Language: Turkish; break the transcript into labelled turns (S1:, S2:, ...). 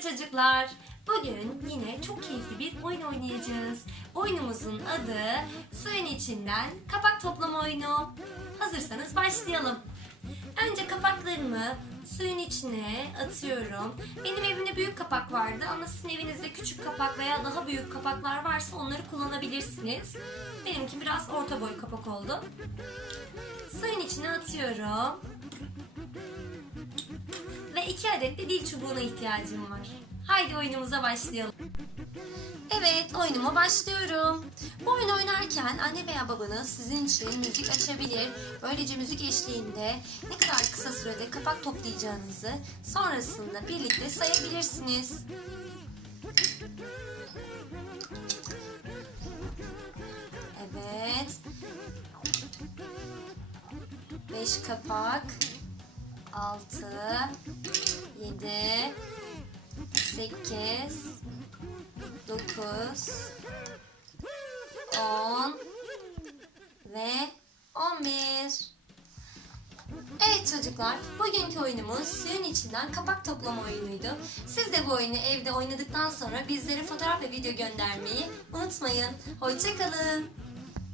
S1: çocuklar. Bugün yine çok keyifli bir oyun oynayacağız. Oyunumuzun adı suyun içinden kapak toplama oyunu. Hazırsanız başlayalım. Önce kapaklarımı suyun içine atıyorum. Benim evimde büyük kapak vardı ama sizin evinizde küçük kapak veya daha büyük kapaklar varsa onları kullanabilirsiniz. Benimki biraz orta boy kapak oldu. Suyun içine atıyorum. Ve adet de dil çubuğuna ihtiyacım var. Haydi oyunumuza başlayalım. Evet, oyunuma başlıyorum. Bu oyunu oynarken anne veya babanız sizin için müzik açabilir. Böylece müzik eşliğinde ne kadar kısa sürede kapak toplayacağınızı sonrasında birlikte sayabilirsiniz. Evet. Beş kapak. Altı. Yedi. Sekiz. Dokuz. On. Ve on bir. Evet çocuklar, bugünkü oyunumuz suyun içinden kapak toplama oyunuydu. Siz de bu oyunu evde oynadıktan sonra bizlere fotoğraf ve video göndermeyi unutmayın. Hoşçakalın.